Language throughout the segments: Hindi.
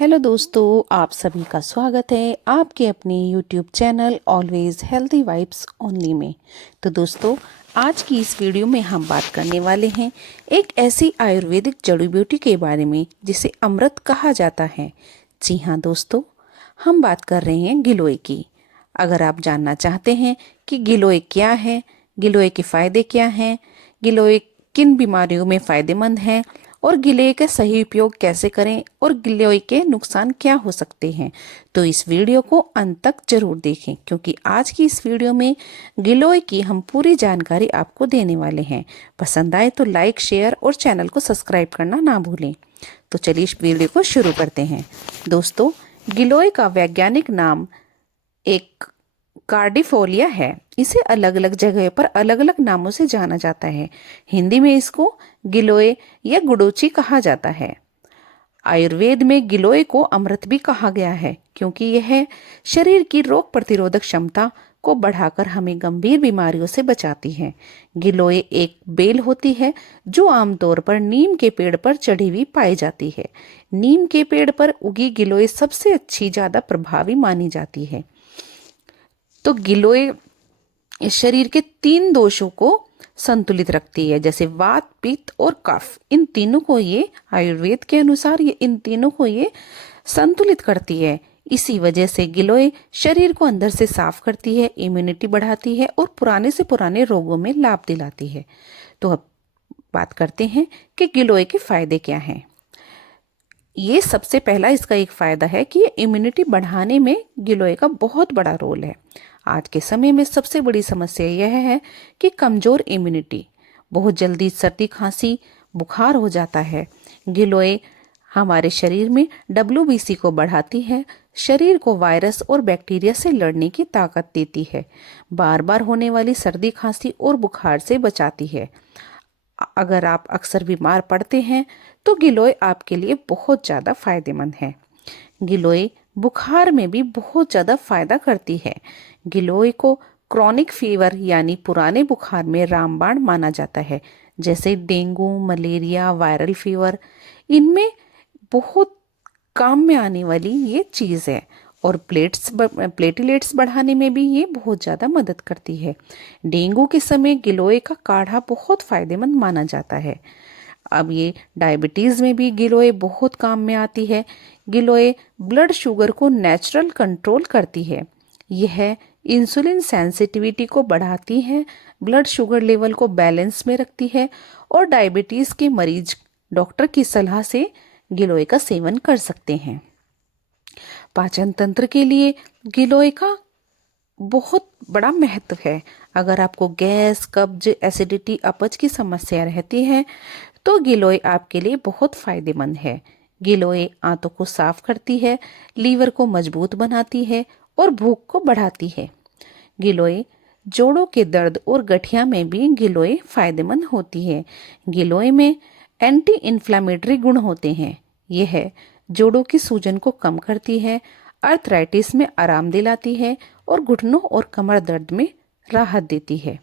हेलो दोस्तों, आप सभी का स्वागत है आपके अपने YouTube channel always healthy vibes only में। तो दोस्तों, आज की इस वीडियो में हम बात करने वाले हैं एक ऐसी आयुर्वेदिक जड़ी बूटी के बारे में जिसे अमृत कहा जाता है। जी हाँ दोस्तों, हम बात कर रहे हैं गिलोय की। अगर आप जानना चाहते हैं कि गिलोय क्या है, गिलोय के फायदे क्या हैं, गिलोय किन बीमारियों में फायदेमंद है और गिलोय का सही उपयोग कैसे करें और गिलोय के नुकसान क्या हो सकते हैं, तो इस वीडियो को अंत तक जरूर देखें क्योंकि आज की इस वीडियो में गिलोय की हम पूरी जानकारी आपको देने वाले हैं। पसंद आए तो लाइक, शेयर और चैनल को सब्सक्राइब करना ना भूलें। तो चलिए इस वीडियो को शुरू करते हैं। दोस्तों, गिलोय का वैज्ञानिक नाम एक कार्डिफोलिया है। इसे अलग अलग जगह पर अलग अलग नामों से जाना जाता है। हिंदी में इसको गिलोय या गुडुचि कहा जाता है। आयुर्वेद में गिलोय को अमृत भी कहा गया है क्योंकि यह शरीर की रोग प्रतिरोधक क्षमता को बढ़ाकर हमें गंभीर बीमारियों से बचाती है। गिलोय एक बेल होती है जो आमतौर पर नीम के पेड़ पर चढ़ी हुई पाई जाती है। नीम के पेड़ पर उगी गिलोय सबसे अच्छी, ज्यादा प्रभावी मानी जाती है। तो गिलोय इस शरीर के 3 दोषों को संतुलित रखती है, जैसे वात, पित्त और कफ। इन तीनों को ये आयुर्वेद के अनुसार इन तीनों को ये संतुलित करती है। इसी वजह से गिलोय शरीर को अंदर से साफ करती है, इम्यूनिटी बढ़ाती है और पुराने से पुराने रोगों में लाभ दिलाती है। तो अब बात करते हैं कि गिलोय के फायदे क्या हैं। ये सबसे पहला इसका एक फायदा है कि इम्यूनिटी बढ़ाने में गिलोय का बहुत बड़ा रोल है। आज के समय में सबसे बड़ी समस्या यह है कि कमजोर इम्यूनिटी, बहुत जल्दी सर्दी, खांसी, बुखार हो जाता है। गिलोय हमारे शरीर में WBC को बढ़ाती है, शरीर को वायरस और बैक्टीरिया से लड़ने की ताकत देती है, बार बार होने वाली सर्दी, खांसी और बुखार से बचाती है। अगर आप अक्सर बीमार पड़ते हैं तो गिलोय आपके लिए बहुत ज़्यादा फायदेमंद है। गिलोय बुखार में भी बहुत ज़्यादा फायदा करती है। गिलोय को क्रॉनिक फीवर यानी पुराने बुखार में रामबाण माना जाता है, जैसे डेंगू, मलेरिया, वायरल फीवर। इनमें बहुत काम में आने वाली ये चीज़ है। और प्लेटलेट्स बढ़ाने में भी ये बहुत ज़्यादा मदद करती है। डेंगू के समय गिलोय का काढ़ा बहुत फायदेमंद माना जाता है। अब ये डायबिटीज़ में भी गिलोय बहुत काम में आती है। गिलोय ब्लड शुगर को नेचुरल कंट्रोल करती है। यह इंसुलिन सेंसिटिविटी को बढ़ाती है, ब्लड शुगर लेवल को बैलेंस में रखती है और डायबिटीज़ के मरीज डॉक्टर की सलाह से गिलोय का सेवन कर सकते हैं। पाचन तंत्र के लिए गिलोय का बहुत बड़ा महत्व है। अगर आपको गैस, कब्ज, एसिडिटी, अपच की समस्या रहती है तो गिलोय आपके लिए बहुत फायदेमंद है। गिलोय आंतों को साफ करती है, लीवर को मजबूत बनाती है और भूख को बढ़ाती है। गिलोय जोड़ों के दर्द और गठिया में भी गिलोय फायदेमंद होती है। गिलोय में एंटी इन्फ्लामेटरी गुण होते हैं। यह जोड़ों की सूजन को कम करती है, अर्थराइटिस में आराम दिलाती है और घुटनों और कमर दर्द में राहत देती है।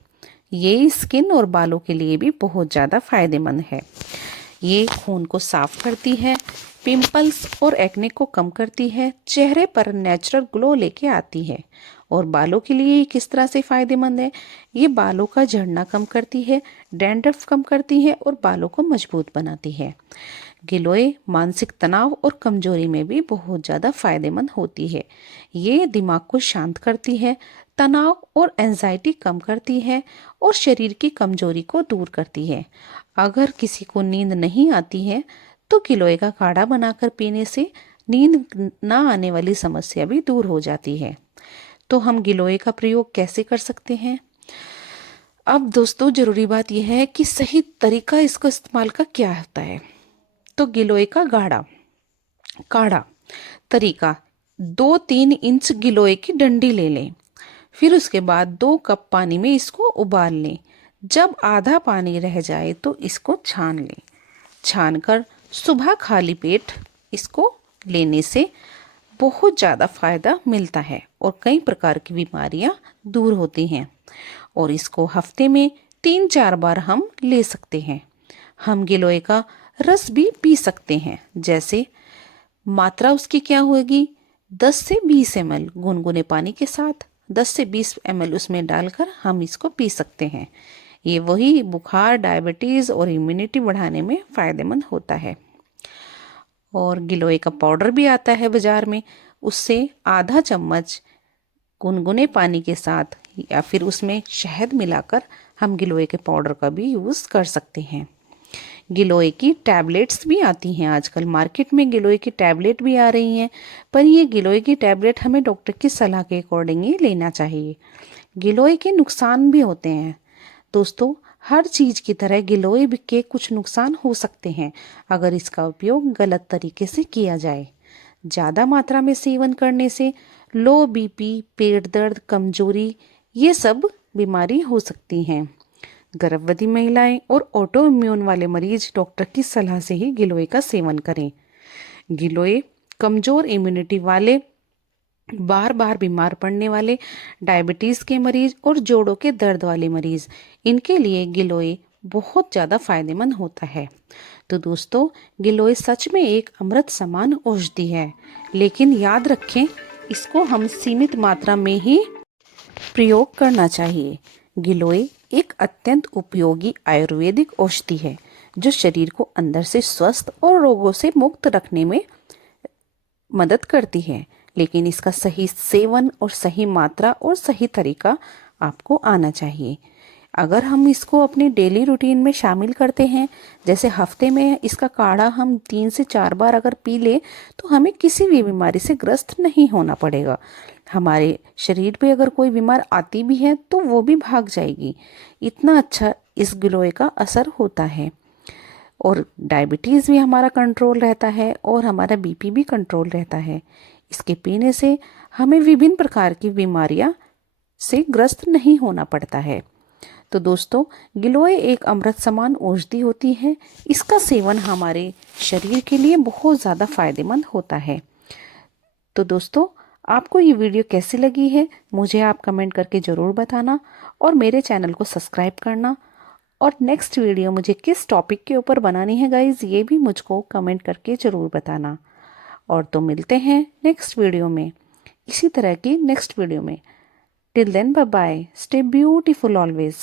ये स्किन और बालों के लिए भी बहुत ज़्यादा फायदेमंद है। ये खून को साफ करती है, पिंपल्स और एक्ने को कम करती है, चेहरे पर नेचुरल ग्लो लेके आती है। और बालों के लिए किस तरह से फायदेमंद है? ये बालों का झड़ना कम करती है, डैंड्रफ कम करती है और बालों को मजबूत बनाती है। गिलोय मानसिक तनाव और कमजोरी में भी बहुत ज़्यादा फायदेमंद होती है। ये दिमाग को शांत करती है, तनाव और एंजाइटी कम करती है और शरीर की कमजोरी को दूर करती है। अगर किसी को नींद नहीं आती है तो गिलोय का काढ़ा बनाकर पीने से नींद ना आने वाली समस्या भी दूर हो जाती है। तो हम गिलोय का प्रयोग कैसे कर सकते हैं? अब दोस्तों, जरूरी बात यह है कि सही तरीका इसको इस्तेमाल का क्या होता है। तो गिलोय का काढ़ा तरीका: 2-3 इंच गिलोय की डंडी ले लें। फिर उसके बाद 2 कप पानी में इसको उबाल लें। जब आधा पानी रह जाए तो इसको छान लें। छानकर सुबह खाली पेट इसको लेने से बहुत ज़्यादा फायदा मिलता है और कई प्रकार की बीमारियां दूर होती हैं। और इसको हफ्ते में 3-4 बार हम ले सकते हैं। हम गिलोय का रस भी पी सकते हैं, जैसे मात्रा उसकी क्या होगी, 10 से 20 ml गुनगुने पानी के साथ 10 से 20 ml उसमें डालकर हम इसको पी सकते हैं। ये वही बुखार, डायबिटीज़ और इम्यूनिटी बढ़ाने में फ़ायदेमंद होता है। और गिलोय का पाउडर भी आता है बाज़ार में, उससे आधा चम्मच गुनगुने पानी के साथ या फिर उसमें शहद मिलाकर हम गिलोय के पाउडर का भी यूज़ कर सकते हैं। गिलोय की टैबलेट्स भी आती हैं आजकल मार्केट में, गिलोय की टैबलेट भी आ रही हैं, पर ये गिलोय की टैबलेट हमें डॉक्टर की सलाह के अकॉर्डिंग ही लेना चाहिए। गिलोय के नुकसान भी होते हैं दोस्तों, हर चीज़ की तरह गिलोय के कुछ नुकसान हो सकते हैं अगर इसका उपयोग गलत तरीके से किया जाए। ज़्यादा मात्रा में सेवन करने से लो बीपी, पेट दर्द, कमजोरी, ये सब बीमारी हो सकती हैं। गर्भवती महिलाएं और ऑटो इम्यून वाले मरीज डॉक्टर की सलाह से ही गिलोय का सेवन करें। गिलोय कमजोर इम्यूनिटी वाले, बार बार बीमार पड़ने वाले, डायबिटीज़ के मरीज और जोड़ों के दर्द वाले मरीज, इनके लिए गिलोय बहुत ज़्यादा फायदेमंद होता है। तो दोस्तों, गिलोय सच में एक अमृत समान औषधि है, लेकिन याद रखें इसको हम सीमित मात्रा में ही प्रयोग करना चाहिए। गिलोय एक अत्यंत उपयोगी आयुर्वेदिक औषधि है जो शरीर को अंदर से स्वस्थ और रोगों से मुक्त रखने में मदद करती है, लेकिन इसका सही सेवन और सही मात्रा और सही तरीका आपको आना चाहिए। अगर हम इसको अपने डेली रूटीन में शामिल करते हैं, जैसे हफ्ते में इसका काढ़ा हम 3 से 4 बार अगर पी लें, तो हमें किसी भी बीमारी से ग्रस्त नहीं होना पड़ेगा। हमारे शरीर पे अगर कोई बीमार आती भी है तो वो भी भाग जाएगी। इतना अच्छा इस गिलोय का असर होता है। और डायबिटीज़ भी हमारा कंट्रोल रहता है और हमारा बीपी भी कंट्रोल रहता है। इसके पीने से हमें विभिन्न प्रकार की बीमारियां से ग्रस्त नहीं होना पड़ता है। तो दोस्तों, गिलोय एक अमृत समान औषधि होती है। इसका सेवन हमारे शरीर के लिए बहुत ज़्यादा फायदेमंद होता है। तो दोस्तों, आपको ये वीडियो कैसी लगी है मुझे आप कमेंट करके ज़रूर बताना और मेरे चैनल को सब्सक्राइब करना। और नेक्स्ट वीडियो मुझे किस टॉपिक के ऊपर बनानी है गाइज, ये भी मुझको कमेंट करके ज़रूर बताना। और तो मिलते हैं नेक्स्ट वीडियो में, इसी तरह की नेक्स्ट वीडियो में। Till then, bye bye, stay beautiful always.